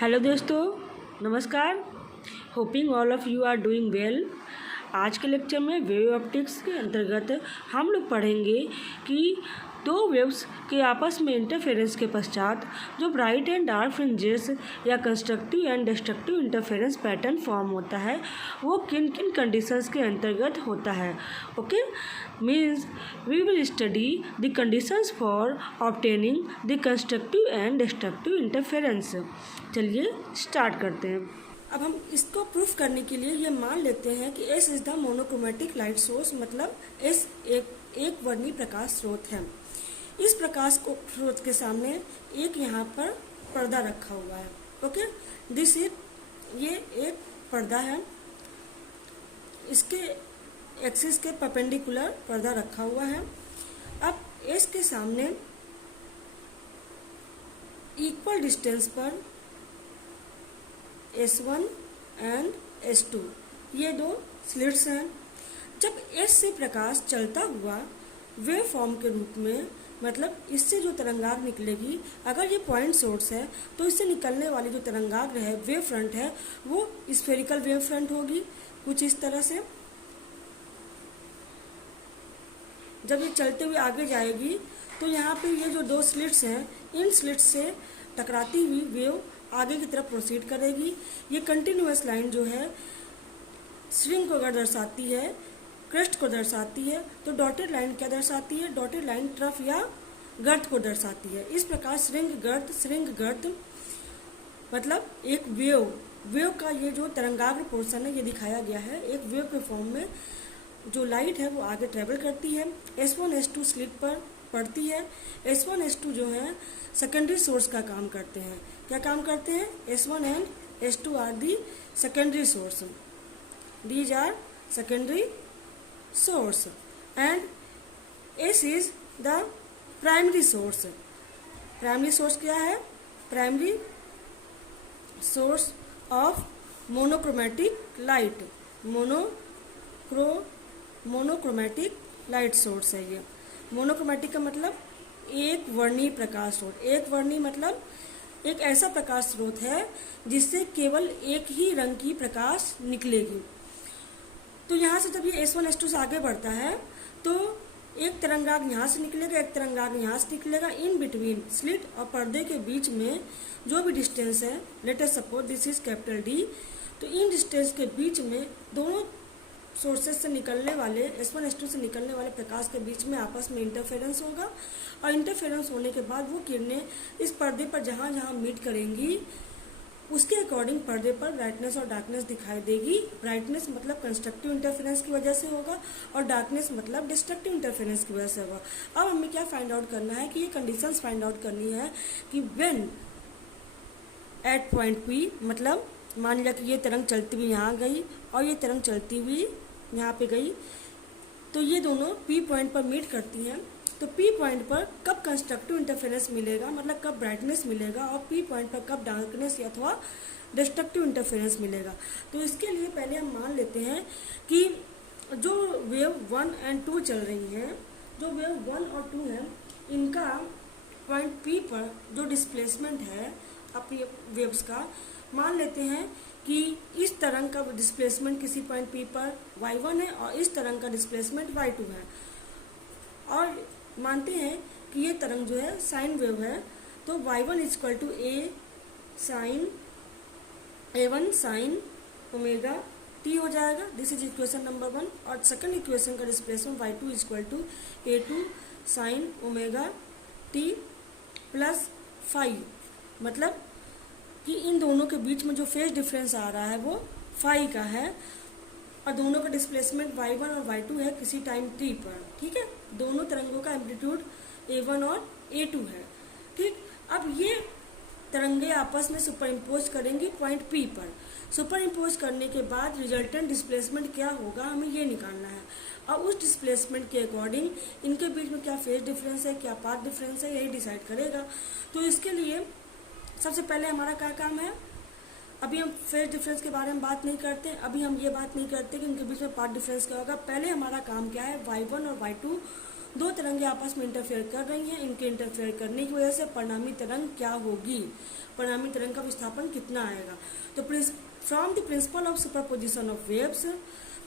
Hello दोस्तों, नमस्कार। Hoping all of you are doing well. आज के लेक्चर में वेव ऑप्टिक्स के अंतर्गत हम लोग पढ़ेंगे कि दो वेव्स के आपस में इंटरफेरेंस के पश्चात जो ब्राइट एंड डार्क फ्रिंजेस या constructive and destructive interference pattern form होता है वो किन किन कंडीशंस के अंतर्गत होता है। Okay, means we will study the conditions for obtaining the constructive and destructive interference. चलिए स्टार्ट करते हैं। अब हम इसको प्रूफ करने के लिए ये मान लेते हैं कि S is the monochromatic light source, मतलब एस एक वर्णीय प्रकाश स्रोत है। इस प्रकाश को स्रोत के सामने एक यहाँ पर पर्दा रखा हुआ है। ओके, दिस इज ये एक पर्दा है, इसके एक्सिस के परपेंडिकुलर पर्दा रखा हुआ है। अब एस के सामने इक्वल डिस्टेंस पर S1 एंड S2 ये दो स्लिट्स हैं। जब S से प्रकाश चलता हुआ वेव फॉर्म के रूप में, मतलब इससे जो तरंगाग्र निकलेगी, अगर ये पॉइंट सोर्स है तो इससे निकलने वाली जो तरंगाग्र है, वेव फ्रंट है, वो स्फेरिकल वेव फ्रंट होगी कुछ इस तरह से। जब ये चलते हुए आगे जाएगी तो यहाँ पे ये जो दो स्लिट्स हैं, इन स्लिट्स से टकराती हुई वेव आगे की तरफ प्रोसीड करेगी। ये कंटिन्यूअस लाइन जो है श्रिंक को अगर दर्शाती है, क्रेस्ट को दर्शाती है, तो डॉटेड लाइन क्या दर्शाती है? डॉटेड लाइन ट्रफ या गर्त को दर्शाती है। इस प्रकार श्रिंक गर्त मतलब एक वेव का ये जो तरंगाग्र पोर्शन है ये दिखाया गया है। एक वेव के फॉर्म में जो लाइट है वो आगे ट्रेवल करती है, S1 S2 स्लिट पर पड़ती है। S1 S2 जो है सेकेंडरी सोर्स का काम करते हैं। क्या काम करते हैं? S1 and S2 are the secondary source, these are secondary source, and S is the primary source. Primary source क्या है? Primary source of monochromatic light. Monochromatic light source है ये। मोनोक्रोमेटिक का मतलब एक वर्णीय प्रकाश स्रोत। एक वर्णीय मतलब एक ऐसा प्रकाश स्रोत है जिससे केवल एक ही रंग की प्रकाश निकलेगी। तो यहाँ से जब ये S1 S2 से आगे बढ़ता है तो एक तरंगाग्र यहाँ से निकलेगा, एक तरंगाग्र यहाँ से निकलेगा। इन बिटवीन स्लिट और पर्दे के बीच में जो भी डिस्टेंस है, let us suppose this is capital D, तो इन डिस्टेंस के बीच में दोनों सोर्सेज से निकलने वाले S1 S2 से निकलने वाले प्रकाश के बीच में आपस में इंटरफेरेंस होगा, और इंटरफेरेंस होने के बाद वो किरणें इस पर्दे पर जहाँ जहाँ मीट करेंगी उसके अकॉर्डिंग पर्दे पर ब्राइटनेस और डार्कनेस दिखाई देगी। ब्राइटनेस मतलब कंस्ट्रक्टिव इंटरफेरेंस की वजह से होगा और डार्कनेस मतलब डिस्ट्रक्टिव इंटरफेरेंस की वजह से होगा। अब हमें क्या फाइंड आउट करना है कि ये कंडीशंस फाइंड आउट करनी है कि व्हेन एट पॉइंट P, मतलब मान लिया कि ये तरंग चलती हुई यहाँ गई और ये तरंग चलती हुई यहाँ पे गई, तो ये दोनों P पॉइंट पर मीट करती हैं। तो P पॉइंट पर कब कंस्ट्रक्टिव इंटरफेरेंस मिलेगा, मतलब कब ब्राइटनेस मिलेगा, और P पॉइंट पर कब डार्कनेस अथवा डिस्ट्रक्टिव इंटरफेरेंस मिलेगा। तो इसके लिए पहले हम मान लेते हैं कि जो वेव 1 एंड 2 चल रही हैं, जो वेव 1 और 2 है, इनका पॉइंट P पर जो डिस्प्लेसमेंट है अपनी वेव्स का, मान लेते हैं कि इस तरंग का डिस्प्लेसमेंट किसी पॉइंट P पर y1 है और इस तरंग का डिस्प्लेसमेंट y2 है, और मानते हैं कि ये तरंग जो है साइन वेव है, तो y1 equal to A1 sine omega t हो जाएगा। This is equation number 1। और सेकंड इक्वेशन का displacement y2 equal to A2 sine omega t plus phi, मतलब कि इन दोनों के बीच में जो फेज डिफरेंस आ रहा है वो फाई का है, और दोनों का डिस्प्लेसमेंट y1 और y2 है किसी टाइम t पर। ठीक है, दोनों तरंगों का एम्पलीट्यूड A1 और A2 है। ठीक, अब ये तरंगे आपस में सुपर इम्पोज करेंगी पॉइंट P पर। सुपर इम्पोज करने के बाद रिजल्टेंट डिस्प्लेसमेंट क्या होगा हमें ये निकालना है, और उस डिस्प्लेसमेंट के अकॉर्डिंग इनके बीच में क्या फेज डिफरेंस है, क्या पाथ डिफरेंस है, यही डिसाइड करेगा। तो इसके लिए सबसे पहले हमारा क्या काम है, अभी हम फेज डिफरेंस के बारे में बात नहीं करते, अभी हम ये बात नहीं करते कि इनके बीच में पाथ डिफरेंस क्या होगा। पहले हमारा काम क्या है, y1 और y2 दो तरंगे आपस में इंटरफेयर कर रही हैं, इनके इंटरफेयर करने की वजह से परिणामी तरंग क्या होगी, परिणामी तरंग का विस्थापन कितना आएगा। तो from the principle of superposition of waves,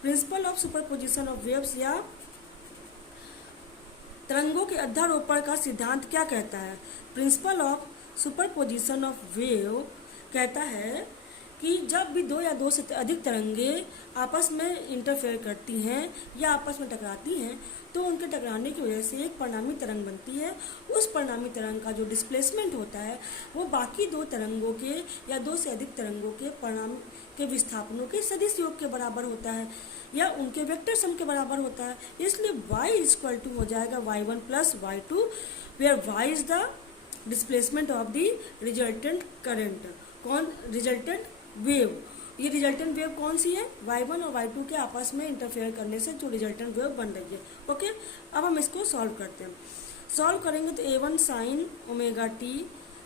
principle of superposition of waves या तरंगों के अध्यारोपण का सिद्धांत क्या कहता है। Principle of superposition of wave कहता है कि जब भी दो या दो से अधिक तरंगे आपस में इंटरफेयर करती हैं या आपस में टकराती हैं, तो उनके टकराने की वजह से एक परिणामी तरंग बनती है। उस परिणामी तरंग का जो डिस्प्लेसमेंट होता है वो बाकी दो तरंगों के या दो से अधिक तरंगों के परिणाम के विस्थापनों के सदिश योग के बराबर होता है या उनके वेक्टर सम के बराबर होता है। इसलिए y इक्वल टू हो जाएगा y1 plus y2, where y is the displacement of the resultant current, कौन रिजल्टेंट वेव। ये रिजल्टेंट वेव कौन सी है, y1 और y2 के आपस में इंटरफेयर करने से जो रिजल्टेंट वेव बन रही है। ओके, अब हम इसको सॉल्व करते हैं। सॉल्व करेंगे तो a1 sine omega t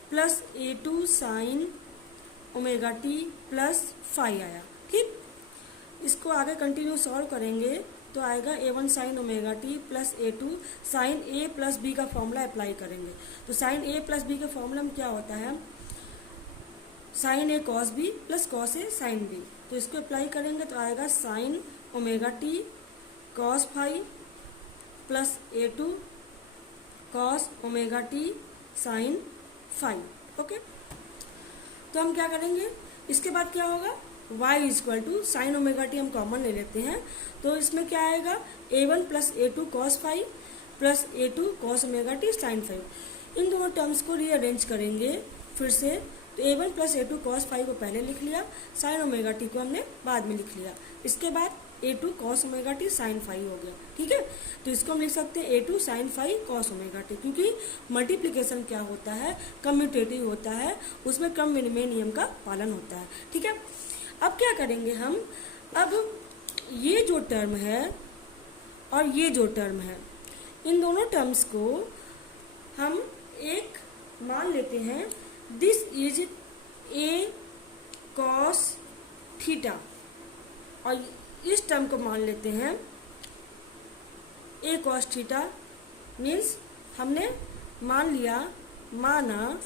plus a2 sine omega t plus phi आया। ठीक, इसको आगे कंटिन्यू सॉल्व करेंगे तो आएगा a1 sine omega t plus a2 sine a plus b का फॉर्मूला अप्लाई करेंगे। तो साइन a प्लस बी का फॉर्मूला में क्या होता है, sine a cos b plus cos a sine b. तो इसको अप्लाई करेंगे तो आएगा sine omega t cos phi plus a2 cos omega t sine phi. Okay, तो हम क्या करेंगे, इसके बाद क्या होगा, y equal to sine omega T हम कॉमन ले लेते हैं। तो इसमें क्या आएगा, a1 plus a2 cos phi plus a2 cos omega t sine phi. इन दोनों टर्म्स को रीअरेंज करेंगे फिर से। तो a1 plus a2 cos phi को पहले लिख लिया, साइन ओमेगा टी को हमने बाद में लिख लिया। इसके बाद a2 cos omega t sine phi हो गया। ठीक है, तो इसको हम लिख सकते हैं a2 sine phi cos omega t, क्योंकि मल्टीप्लिकेशन क्या होता है, कम्यूटेटिव होता है, उसमें क्रम विनिमय नियम का पालन होता है। ठीक है, अब क्या करेंगे हम, अब ये जो टर्म है और ये जो टर्म है, इन दोनों टर्म्स को हम एक मान लेते हैं, this is a cos theta, और इस टर्म को मान लेते हैं ए कॉस थीटा। मीन्स हमने मान लिया, माना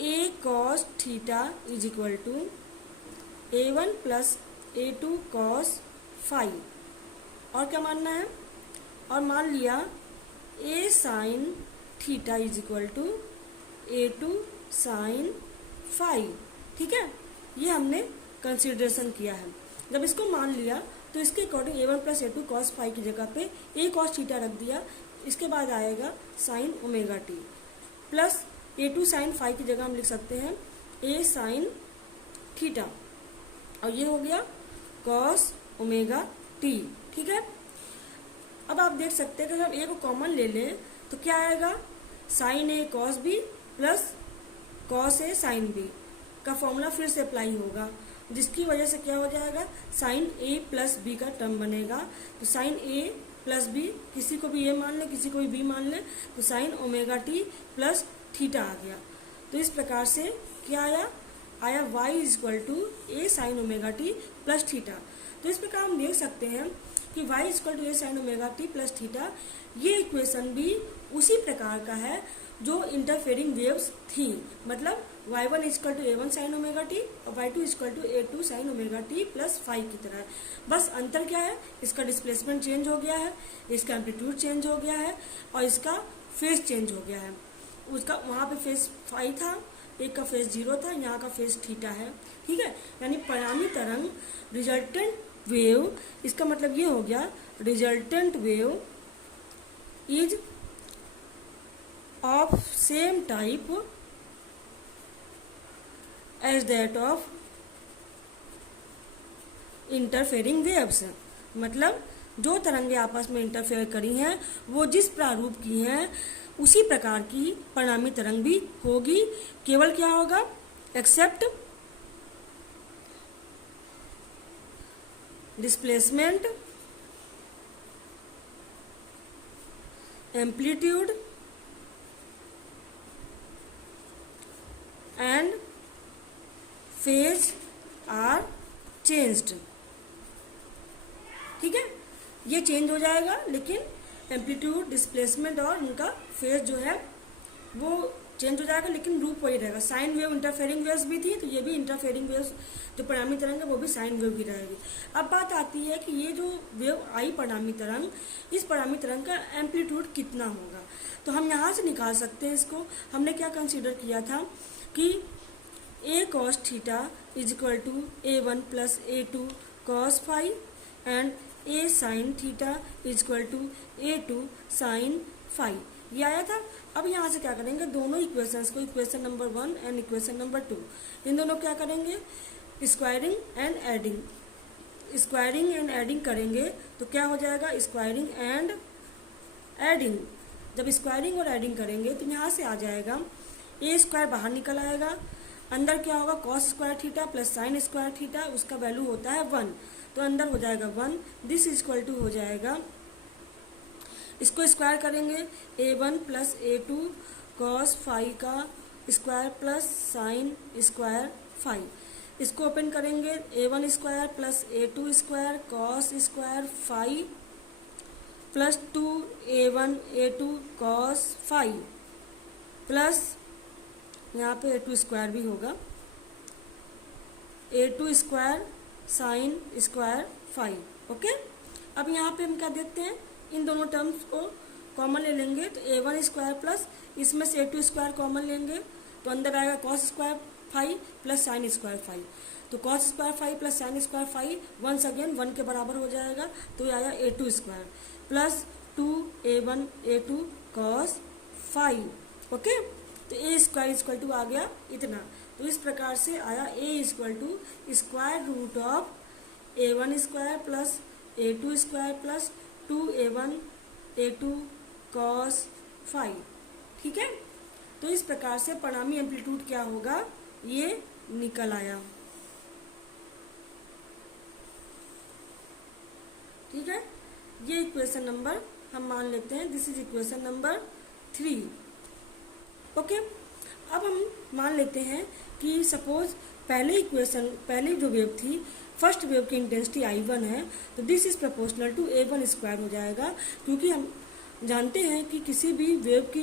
A cos theta is equal to a1 plus a2 cos phi, और क्या मानना है, और मान लिया A sine theta is equal to a2 sine phi. ठीक है, ये हमने कंसिडरेशन किया है। जब इसको मान लिया तो इसके according a1 plus a2 cos phi की जगह पे a कॉस थीटा रख दिया। इसके बाद आएगा sine omega t plus a2 sine phi की जगह हम लिख सकते हैं a साइन थीटा, और ये हो गया कॉस ओमेगा टी। ठीक है, अब आप देख सकते हैं कि हम a को कॉमन ले लें तो क्या आएगा, sign a cos b plus cos a sine B का फॉर्मूला फिर से अप्लाई होगा, जिसकी वजह से क्या हो जाएगा, साइन ए प्लस बी का टर्म बनेगा। तो साइन ए प्लस बी, किसी को भी ए मान लें किसी को भी बी मान लें, तो sine omega t plus theta आ गया। तो इस प्रकार से क्या आया y equal to A sine omega t plus theta. तो इस प्रकार हम देख सकते हैं कि y equal to A sine omega t plus theta, ये इक्वेशन भी उसी प्रकार का है जो इंटरफेयरिंग वेव्स थी। मतलब y1 equal to a1 sine omega t और y2 equal to a2 sine omega t plus phi की तरह। बस अंतर क्या है, इसका डिस्प्लेसमेंट चेंज हो गया है, इसका एम्पलीट्यूड चेंज हो गया है और इसका फेज चेंज हो गया है। उसका वहाँ पे फेज फाई था, एक का फेज 0 था, यहाँ का फेज थीटा है। ठीक है, यानी परिणामी तरंग रिजल्टेंट वेव, इसका मतलब ये हो गया resultant wave is of same type as that of interfering waves. मतलब जो तरंगे आपस में इंटरफेयर करी हैं वो जिस प्रारूप की हैं उसी प्रकार की परिणामी तरंग भी होगी। केवल क्या होगा, except displacement, amplitude and phase are changed. ठीक है, ये चेंज हो जाएगा, लेकिन एम्पलीट्यूड, डिस्प्लेसमेंट और उनका फेज जो है वो चेंज हो जाएगा, लेकिन रूप वही रहेगा। साइन वेव इंटरफेरिंग वेव्स भी थी, तो ये भी इंटरफेरिंग वेव्स जो परिणामी तरंग है वो भी साइन वेव की रहेगी। अब बात आती है कि ये जो वेव आई परिणामी तरंग, इस परिणामी तरंग का एम्पलीट्यूड कितना होगा। तो हम यहाँ से निकाल सकते हैं इसको। हमने क्या कंसीडर किया था कि A cos theta is equal to A1 plus A2 cos phi and A sine theta is equal to A2 sine phi, ये आया था। अब यहाँ से क्या करेंगे, दोनों इक्वेशंस को, equation number 1 and equation number 2, इन दोनों क्या करेंगे, squaring and adding. Squaring and adding करेंगे तो क्या हो जाएगा, स्क्वायरिंग एंड एडिंग। जब स्क्वायरिंग और एडिंग करेंगे तो यहाँ से आ जाएगा ए स्क्वायर बाहर निकल आएगा, अंदर क्या होगा, cos square theta plus sine square theta, उसका वैल्यू होता है 1, तो अंदर हो जाएगा 1। दिस इज इक्वल टू हो जाएगा, इसको स्क्वायर करेंगे A1 plus A2 cos phi का square plus sine square phi. इसको ओपन करेंगे A1 square plus A2 square cos square phi plus 2A1 A2 cos phi plus यहाँ पे A2 स्क्वायर भी होगा, A2 square sine square phi. Okay, अब यहाँ पे हम क्या देखते हैं, इन दोनों टर्म्स को कॉमन ले लेंगे तो A1 स्क्वायर प्लस इसमें से A2 स्क्वायर कॉमन लेंगे तो अंदर आएगा cos square phi plus sine square phi. तो cos square phi plus sine square phi once again 1 के बराबर हो जाएगा, तो ये आया A2 square plus 2A1 A2 cos phi. Okay, तो ए स्क्वायर इक्वल टू आ गया इतना। तो इस प्रकार से आया A equal to square root of A1 square plus A2 square plus 2A1 A2 cos phi. ठीक है, तो इस प्रकार से परिणामी एम्पलीट्यूड क्या होगा, ये निकल आया। ठीक है, ये इक्वेशन नंबर हम मान लेते हैं, this is equation number 3। Okay, अब हम मान लेते हैं कि सपोज पहली जो वेव थी, फर्स्ट वेव की इंटेंसिटी I1 है, तो this is proportional to A1 square हो जाएगा, क्योंकि हम जानते हैं कि किसी भी वेव की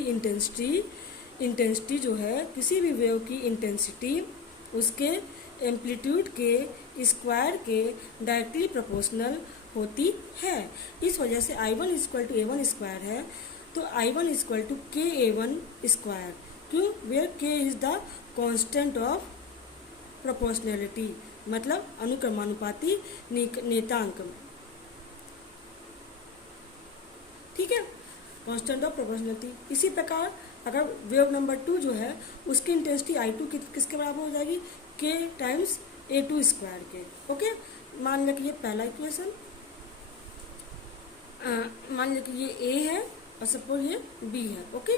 इंटेंसिटी जो है, किसी भी वेव की इंटेंसिटी उसके एम्पलीट्यूड के स्क्वायर के डायरेक्टली प्रोपोर्शनल होती है। इस वजह से I1 equal to A1 square है, तो I1 equal to KA1 square, क्यों, where K is the constant of proportionality, मतलब अनुक्रमानुपाती नेतांक। ठीक है, कांस्टेंट ऑफ प्रोपोर्शनैलिटी। इसी प्रकार अगर वेव नंबर 2 जो है उसकी इंटेंसिटी I2 किसके बराबर हो जाएगी, K टाइम्स A2 स्क्वायर के। ओके, मान लें कि ये पहला इक्वेशन, मान लें कि ये A है और सपोज ये B है। ओके,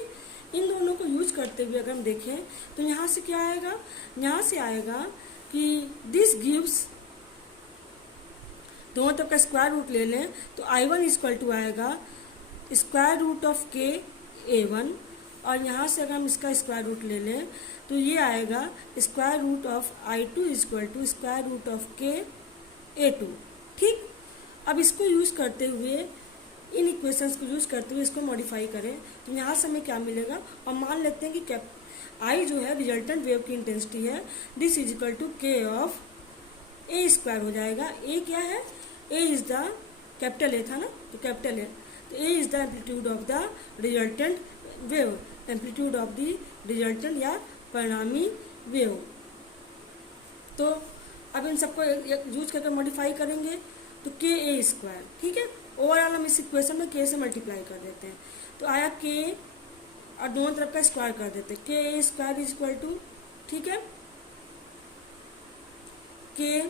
इन दोनों को यूज करते हुए अगर हम देखें तो यहाँ से क्या आएगा, यहाँ से आएगा कि दिस गिव्स, दोनों तरफ का स्क्वायर रूट ले लें तो I1 इक्वल टू आएगा square root of K A1, और यहाँ से अगर हम इसका स्क्वायर रूट ले लें तो ये आएगा square root of I2 equal to square root of K A2। ठीक, अब इसको यूज करते हुए, इन इक्वेशंस को यूज करते हुए इसको मॉडिफाई करें तो यहाँ से हमें क्या मिलेगा, और मान लेते हैं कि I जो है रिजल्टेंट वेव की इंटेंसिटी है, this is equal to K of A square हो जाएगा। A क्या है, A is the capital A था ना, तो कैपिटल A, तो A is the amplitude of the resultant wave, amplitude of the resultant या परिणामी वेव। तो अब इन सबको यूज करके मॉडिफाई करेंगे तो KA स्क्वायर। ठीक है, ओवरऑल हम इस इक्वेशन में K से मल्टीप्लाई कर देते हैं, तो आया K और दोनों तरफ का स्क्वायर कर देते हैं, KA square is equal to, ठीक है, K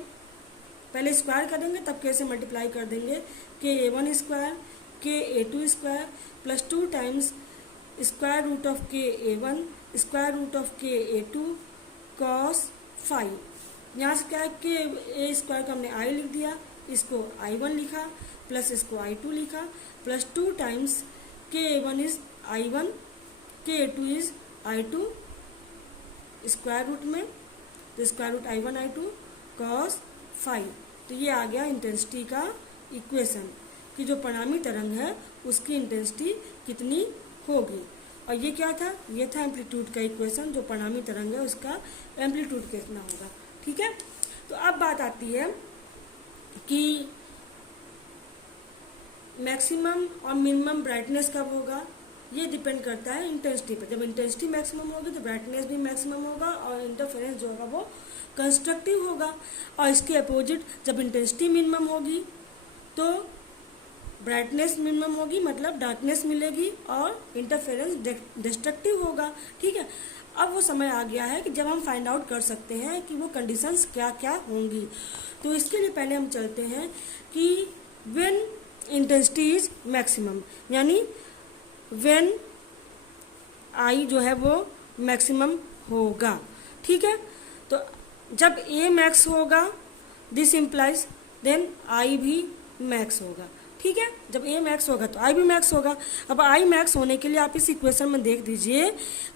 पहले स्क्वायर करेंगे तब K से मल्टीप्लाई कर देंगे, KA1 square KA2 square plus 2 times square root of KA1 square root of KA2 cos phi. यहाँ से क्या है, KA स्क्वायर का हमने I लिख दिया, इसको I1 लिखा प्लस इसको I2 लिखा plus 2 times KA1 is I1 KA2 is I2 square root में, तो square root I1 I2 cos five. तो ये आ गया इंटेंसिटी का इक्वेशन। कि जो परिणामी तरंग है उसकी इंटेंसिटी कितनी होगी। और ये क्या था, ये था एम्पलीट्यूड का इक्वेशन, जो परिणामी तरंग है उसका एम्पलीट्यूड कितना होगा। ठीक है, तो अब बात आती है कि मैक्सिमम और मिनिमम ब्राइटनेस कब होगा। ये डिपेंड करता है इंटेंसिटी पर। जब इंटेंसिटी मैक्सिमम होगी तो ब्राइटनेस भी मैक्सिमम होगा और इंटरफेरेंस जो होगा वो कंस्ट्रक्टिव होगा। और इसके अपोजिट जब इंटेंसिटी मिनिमम होगी तो ब्राइटनेस मिनिमम होगी, मतलब डार्कनेस मिलेगी और इंटरफेरेंस डिस्ट्रक्टिव होगा। ठीक है, अब वो समय आ गया है कि जब हम फाइंड आउट कर सकते हैं कि वो कंडीशंस क्या क्या होंगी। तो इसके लिए पहले हम चलते हैं कि व्हेन इंटेंसिटी इज मैक्सिमम, यानी व्हेन आई जो है वो मैक्सिमम होगा। ठीक है, तो जब ए मैक्स होगा दिस इम्प्लाइज देन आई भी मैक्स होगा। ठीक है, जब ए मैक्स होगा तो आई भी मैक्स होगा। अब आई मैक्स होने के लिए आप इस इक्वेशन में देख दीजिए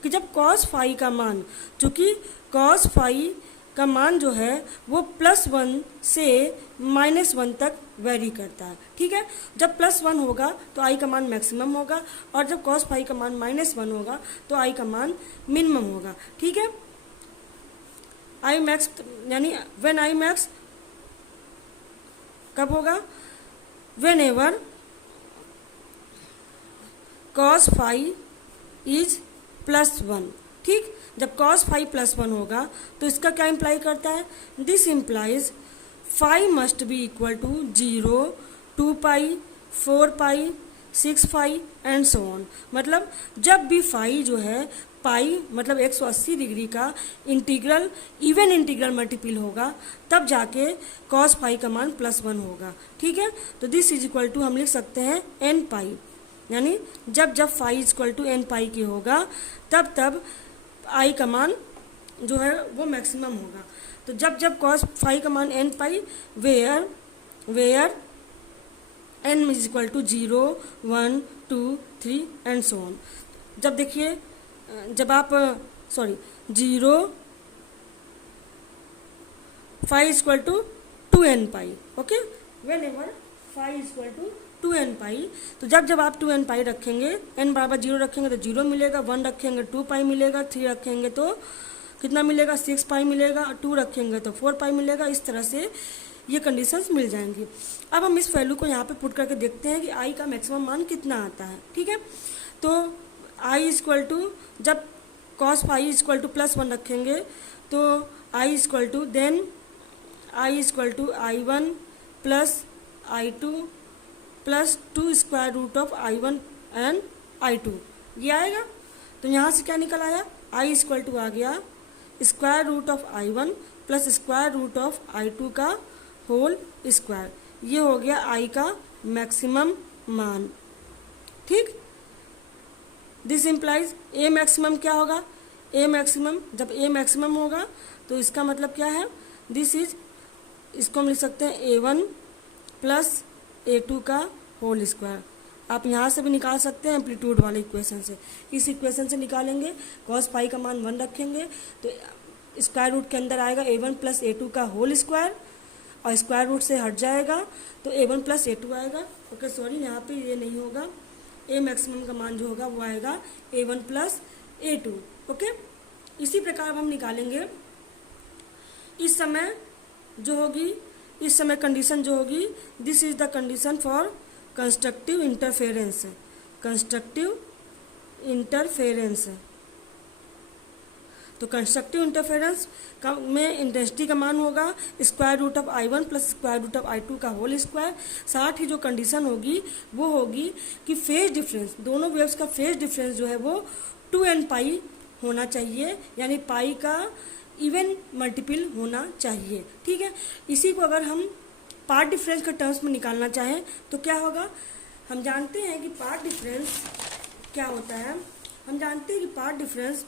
कि जब कॉस फाई का मान, चूंकि कॉस फाई का मान जो है वो +1 से -1 तक वेरी करता है। ठीक है, जब +1 होगा तो आई का मान मैक्सिमम होगा और जब कॉस फाई का मान -1 होगा तो आई का मान मिनिमम होगा। ठीक है, आई मैक्स यानी व्हेन आई मैक्स कब होगा, whenever cos phi is +1। ठीक, जब कॉस फाई +1 होगा तो इसका क्या इम्प्लाई करता है, this implies phi must be equal to 0, 2 pi, 4 pi, 6 pi and so on. मतलब जब भी फाई जो है पाई मतलब 180 डिग्री का इंटीग्रल इवन इंटीग्रल मल्टीपल होगा तब जाके कॉस फाई का मान +1 होगा। ठीक है, तो दिस इज इक्वल टू हम लिख सकते हैं n पाई, यानी जब जब phi is equal to n pi की होगा तब तब आई का मान जो है वो मैक्सिमम होगा। तो जब जब कॉस फाई का मान n pi where n is equal to 0, 1, 2, 3 and so on. जब देखिए जब आप 0 phi is equal to 2n pi, okay, whenever phi is equal to 2n pi, तो जब जब आप 2n पाई रखेंगे, n बराबर 0 रखेंगे तो 0 मिलेगा, 1 रखेंगे 2 पाई मिलेगा, 3 रखेंगे तो कितना मिलेगा 6 पाई मिलेगा, 2 रखेंगे तो 4 पाई मिलेगा। इस तरह से ये कंडीशंस मिल जाएंगी। अब हम इस वैल्यू को यहाँ पे पुट करके देखते हैं कि आई का मैक्सिमम मान कितना आता है। ठीक है, तो आई इज इक्वल टू जब cos phi is equal to +1 रखेंगे तो I is equal to then I is equal to I1 plus I2 plus 2 square root of I1 and I2, ये आएगा। तो यहाँ से क्या निकल आया, आई इज इक्वल टू आ गया square root of I1 plus square root of I2 का होल स्क्वायर, ये हो गया आई का मैक्सिमम मान। ठीक, दिस इम्प्लाइज ए मैक्सिमम क्या होगा, ए मैक्सिमम जब ए मैक्सिमम होगा तो इसका मतलब क्या है, दिस इज, इसको हम लिख सकते हैं A1 प्लस A2 का होल स्क्वायर। आप यहाँ से भी निकाल सकते हैं एम्पलीट्यूड वाले इक्वेशन से। इस इक्वेशन से निकालेंगे, कॉस पाई का मान 1 रखेंगे तो स्क्वायर रूट के अंदर आएगा A1 प्लस A2 का होल स्क्वायर और स्क्वायर रूट से हट जाएगा तो A1 प्लस A2 आएगा। ओके सॉरी, यहाँ पे ये नहीं होगा, ए मैक्सिमम का मान जो होगा वो आएगा A1 प्लस A2। ओके, इसी प्रकार हम निकालेंगे इस समय जो होगी, इस समय कंडीशन जो होगी, this is the condition for constructive interference. Constructive interference, तो कंस्ट्रक्टिव इंटरफेरेंस का में इंटेंसिटी का मान होगा square root of I1 plus square root of I2 का होल स्क्वायर। साथ ही जो कंडीशन होगी वो होगी कि फेज डिफरेंस, दोनों वेव्स का फेज डिफरेंस जो है वो 2n पाई होना चाहिए, यानी पाई का इवन मल्टीपल होना चाहिए। ठीक है, इसी को अगर हम पार्ट डिफरेंस के टर्म्स में निकालना चाहें तो क्या होगा, हम जानते हैं कि पार्ट डिफरेंस क्या होता है, हम जानते हैं कि पार्ट डिफरेंस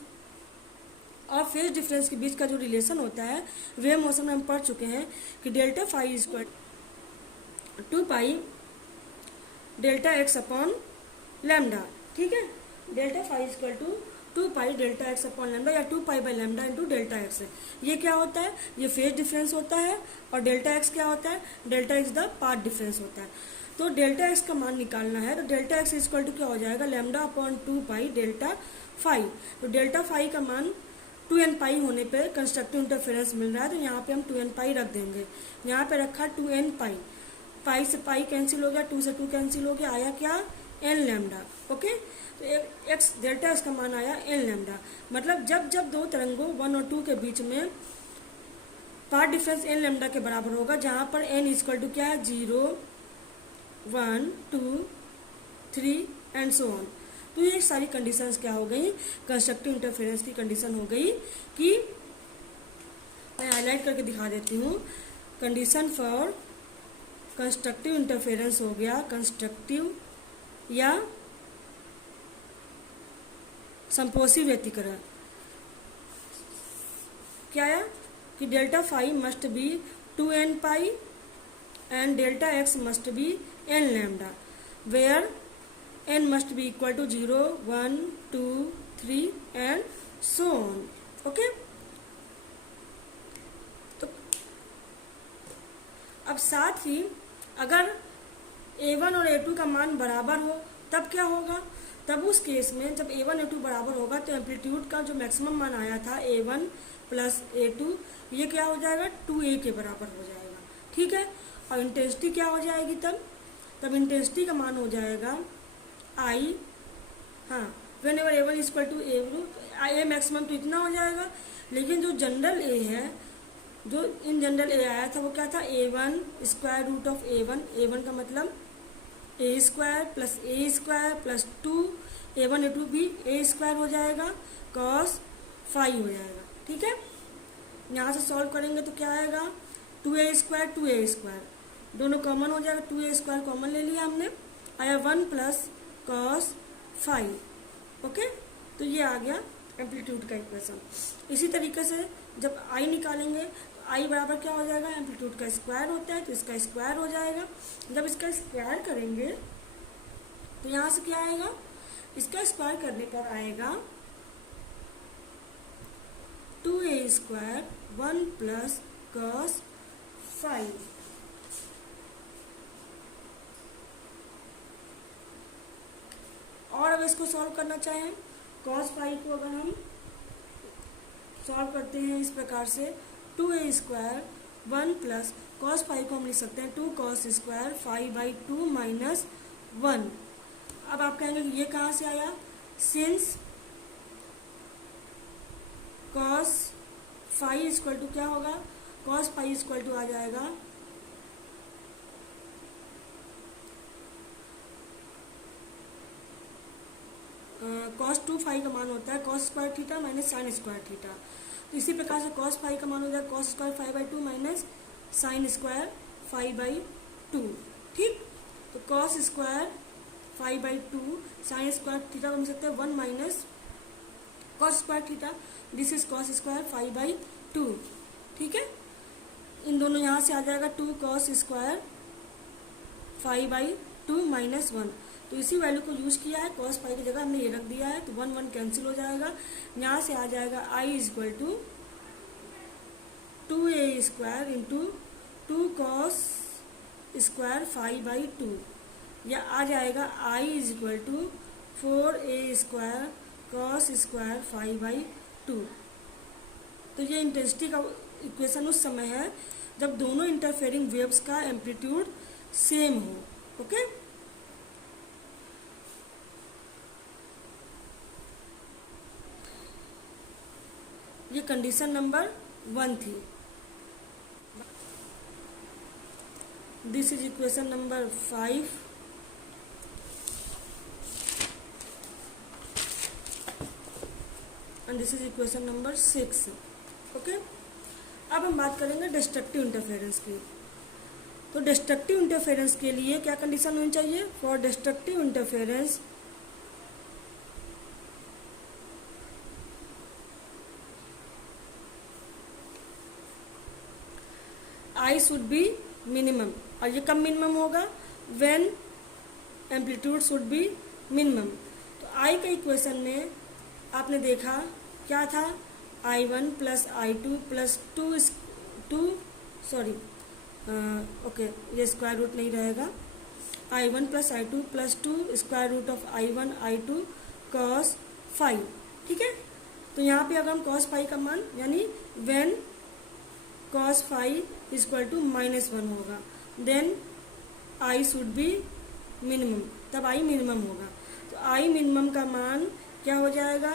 और फेज डिफरेंस के बीच का जो रिलेशन होता है वेव मोशन में हम पढ़ चुके हैं कि delta phi is equal 2 pi delta x upon lambda. ठीक है, delta phi is equal to 2 pi delta x upon lambda या 2 pi by lambda into delta x. ये क्या होता है, ये फेज डिफरेंस होता है और डेल्टा एक्स क्या होता है, delta x the path difference होता है। तो डेल्टा एक्स का मान निकालना है, तो डेल्टा एक्स इक्वल टू क्या हो जाएगा, lambda upon 2 pi delta phi. तो डेल्टा फाई का मान 2n पाई होने पे कंस्ट्रक्टिव इंटरफेरेंस मिल रहा है, तो यहाँ पे हम 2n पाई रख देंगे। यहाँ पे रखा 2n पाई, पाई से पाई कैंसिल हो गया, 2 से 2 कैंसिल हो गया, आया क्या, n लैम्डा। ओके, तो एक्स डेल्टा एक्स का मान आया n लैम्डा। मतलब जब जब दो तरंगों 1 और 2 के बीच में पाथ डिफरेंस n लैम्डा के बराबर होगा, जहाँ पर n इक्वल टू क्या है, 0 1 2 3 एंड सो ऑन। तो ये सारी कंडीशंस क्या हो गई, कंस्ट्रक्टिव इंटरफेरेंस की कंडीशन हो गई, कि मैं हाईलाइट करके दिखा देती हूँ। कंडीशन फॉर कंस्ट्रक्टिव इंटरफेरेंस हो गया, कंस्ट्रक्टिव या संपोषी व्यतिकरण। क्या है कि delta phi must be 2n pi and delta x must be n lambda, where n must be equal to 0 1 2 3 and so on. Okay, तो अब साथ ही अगर a1 और a2 का मान बराबर हो तब क्या होगा, तब उस केस में जब a1 a2 बराबर होगा तो एम्पलीट्यूड का जो मैक्सिमम मान आया था a1 प्लस a2, ये क्या हो जाएगा, 2a के बराबर हो जाएगा। ठीक है, और इंटेंसिटी क्या हो जाएगी, तब इंटेंसिटी का मान हो जाएगा आई, हाँ, whenever a1 equal to a maximum तो इतना हो जाएगा। लेकिन जो जनरल ए है, जो इन जनरल ए आया था वो क्या था, a1 square root of a1 का मतलब a square plus 2 a1 a2 भी a स्क्वायर हो जाएगा, cos फाई हो जाएगा। ठीक है, यहाँ से सॉल्व करेंगे तो क्या आएगा, 2a स्क्वायर दोनों कॉमन हो जाएगा, 2a स्क्वायर कॉमन ले लिया हमने, आया 1 प्लस कॉस फाइव। ओके, तो ये आ गया एम्पलीट्यूड का इक्वेशन। इसी तरीके से जब आई निकालेंगे तो आई बराबर क्या हो जाएगा, एम्पलीट्यूड का स्क्वायर होता है तो इसका स्क्वायर हो जाएगा। जब इसका स्क्वायर करेंगे तो यहाँ से क्या आएगा, इसका स्क्वायर करने पर आएगा 2a square 1 plus cos five. और अगर इसको सॉल्व करना चाहें, कॉस फाइव को अगर हम सॉल्व करते हैं इस प्रकार से, 2a square 1 plus cos five को हम लिख सकते हैं 2 कॉस स्क्वायर 5/2 माइनस 1। अब आप कहेंगे कि ये कहाँ से आया, since cos phi equal to क्या होगा, कॉस फाइव इक्वल टू आ जाएगा कॉस 2 फाइव का मान होता है cos square theta minus sine square theta. तो इसी प्रकार से कॉस फाइव का मान हो जाएगा cos square 5/2 minus sine square 5/2। ठीक, तो cos square 5/2 sign square theta बन सकते हैं 1 minus cos square theta, this is cos square 5/2। ठीक है, इन दोनों यहाँ से आ जाएगा 2 कॉस स्क्वायर 5/2 माइनस 1। तो इसी वैल्यू को यूज किया है, कॉस फाइव की जगह हमने ये रख दिया है, तो 1 1 कैंसिल हो जाएगा। यहाँ से आ जाएगा I equal to 2a square into 2 cos square 5/2, या आ जाएगा I equal to 4a square cos square 5/2। तो ये इंटेंसिटी का इक्वेशन उस समय है जब दोनों इंटरफेयरिंग वेव्स का एम्पलीट्यूड सेम हो। ओके, ये कंडीशन नंबर 1 थी। This is equation number 5 and this is equation number 6। Okay, अब हम बात करेंगे डिस्ट्रक्टिव इंटरफेरेंस की। तो डिस्ट्रक्टिव इंटरफेरेंस के लिए क्या कंडीशन होनी चाहिए, for destructive interference I should be minimum. और ये कब मिनिमम होगा, when amplitude should be minimum. तो आई के इक्वेशन में आपने देखा क्या था, I1 plus I2 plus 2 sorry okay, ये स्क्वायर रूट नहीं रहेगा, I1 plus I2 plus 2 square root of I1 I2 cos phi. ठीक है, तो यहाँ पे अगर हम कॉस फाई का मान यानी when cos phi equal to -1 होगा, then I should be minimum, तब आई मिनिमम होगा। तो आई मिनिमम का मान क्या हो जाएगा,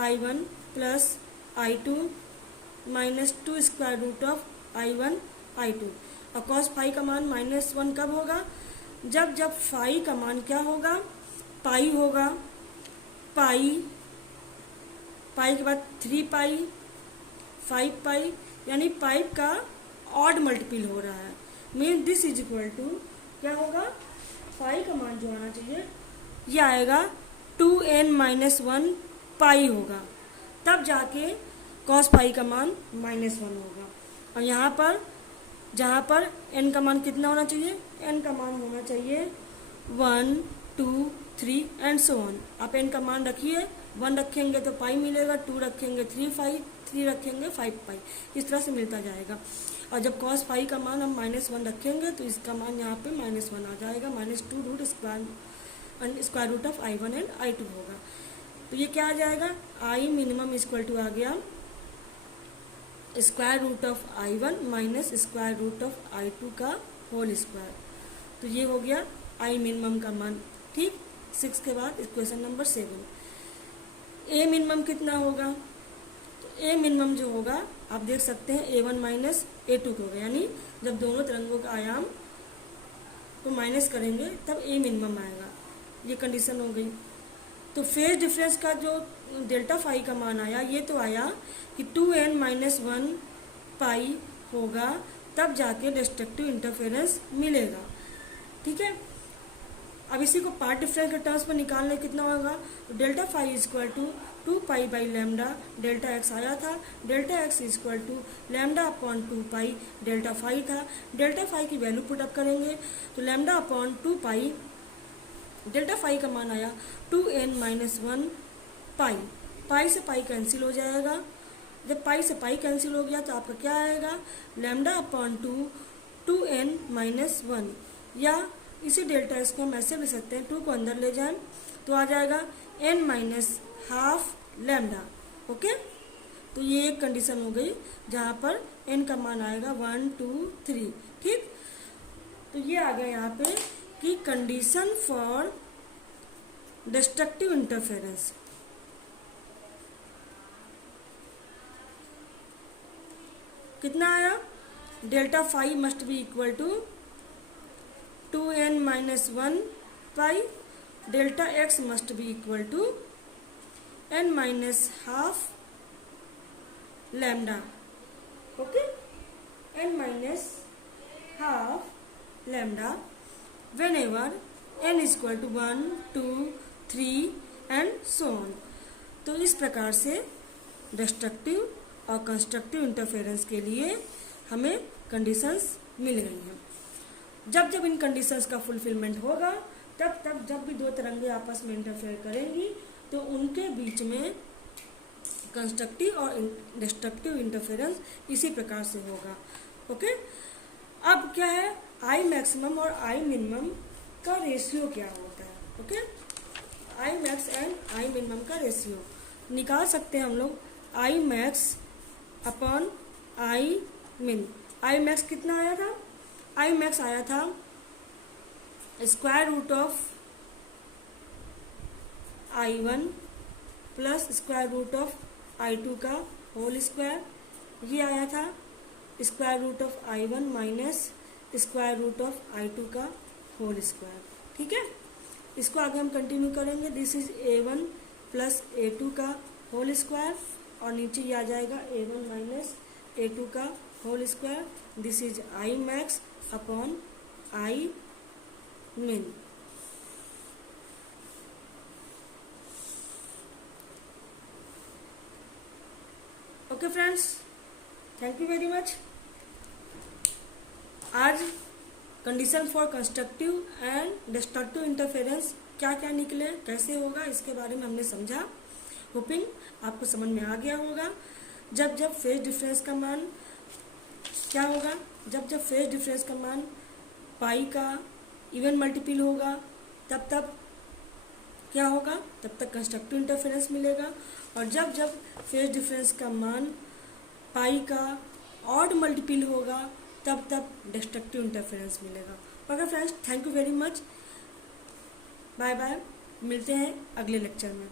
I1 plus I2 minus 2 square root of I1 I2। और कॉस फाई का मान -1 कब होगा, जब जब फाई का मान क्या होगा, पाई होगा, पाई पाई के बाद 3 पाई 5 पाई, यानी पाई का ऑड मल्टीपल हो रहा है। Mean this is equal to क्या होगा, पाई का मान जो आना चाहिए ये आएगा 2n-1 पाई होगा, तब जाके कॉस पाई का मान -1 होगा। और यहाँ पर जहाँ पर n का मान कितना होना चाहिए, n का मान होना चाहिए 1 2 3 एंड सो ऑन। आप n का मान रखिए, 1 रखेंगे तो पाई मिलेगा, 2 रखेंगे 3 रखेंगे 5 पाई, इस तरह से मिलता जाएगा। और जब कॉस फाई का मान हम -1 रखेंगे तो इसका मान यहाँ पे -1 आ जाएगा, -2 root square root of I1 and I2 होगा। तो ये क्या आ जाएगा, आई मिनिमम इक्वल टू आ गया square root of I1 minus square root of I2 का होल स्क्वायर। तो ये हो गया आई मिनिमम का मान। ठीक, 6 के बाद इक्वेशन नंबर 7, ए मिनिमम कितना होगा, तो ए मिनिमम जो होगा आप देख सकते हैं A1 माइनस A2 को होगा, यानी जब दोनों तरंगों का आयाम को माइनस करेंगे तब ए मिनिमम आएगा, ये कंडीशन हो गई। तो फेज डिफरेंस का जो डेल्टा फाई का मान आया, ये तो आया कि 2n-1 पाई होगा, तब जाके डिस्ट्रक्टिव इंटरफेरेंस मिलेगा। ठीक है, अब इसी को पार्ट डिफरेंस के टर्म्स में निकालने कितना होगा, तो delta phi equal to 2 pi by lambda delta x आया था, delta x equal to lambda upon 2 pi delta phi था। डेल्टा फाई की वैल्यू पुटअप करेंगे तो lambda upon 2 pi delta phi का मान आया 2n-1 पाई। पाई से पाई कैंसिल हो जाएगा, जब पाई से पाई कैंसिल हो गया तो आपका क्या आएगा, लैम्डा अपॉन 2n-1, या इसी डेल्टा एक्स को हम ऐसे ले सकते हैं, 2 को अंदर ले जाएं तो आ जाएगा n-12 लैम्डा। ओके, तो ये एक कंडीशन हो गई जहाँ पर n का मान आएगा 1 2 3। ठीक, तो ये आ गया यहाँ पे कि कंडीशन फॉर डिस्ट्रक्टिव इंटरफेरेंस। कितना आया, delta phi must be equal to 2n-1 pi, delta x must be equal to n-12 lambda. Okay, n-12 lambda whenever n is equal to 1 2 3 and so on। तो इस प्रकार से destructive और constructive interference के लिए हमें कंडीशंस मिल गई हैं। जब जब इन कंडीशंस का फुलफिलमेंट होगा तब तब जब भी दो तरंगे आपस में इंटरफेयर करेंगी तो उनके बीच में कंस्ट्रक्टिव और डिस्ट्रक्टिव इंटरफेरेंस इसी प्रकार से होगा। ओके, अब क्या है, आई मैक्सिमम और आई मिनिमम का रेशियो क्या होता है। Okay, I max and I minimum का रेशियो निकाल सकते हैं हम लोग, आई मैक्स अपॉन आई मिन। आई मैक्स कितना आया था, आई मैक्स आया था square root of I1 plus square root of I2 का होल स्क्वायर, ये आया था square root of I1 minus square root of I2 का होल स्क्वायर। ठीक है, इसको आगे हम कंटिन्यू करेंगे। This is A1 plus A2 का होल स्क्वायर और नीचे ये आ जाएगा A1 माइनस A2 का whole square. This is I max upon I min. Okay friends, thank you very much. आज condition for constructive and destructive interference क्या क्या निकले, कैसे होगा, इसके बारे में हमने समझा। होपिंग आपको समझ में आ गया होगा। जब जब फेज डिफरेंस का मान क्या होगा, जब जब फेज डिफरेंस का मान पाई का इवन मल्टीपल होगा तब क्या होगा, तब तक कंस्ट्रक्टिव इंटरफेरेंस मिलेगा। और जब जब फेज डिफरेंस का मान पाई का ऑड मल्टीपल होगा तब डिस्ट्रक्टिव इंटरफेरेंस मिलेगा। Okay friends, thank you very much, bye bye, मिलते हैं अगले लेक्चर में।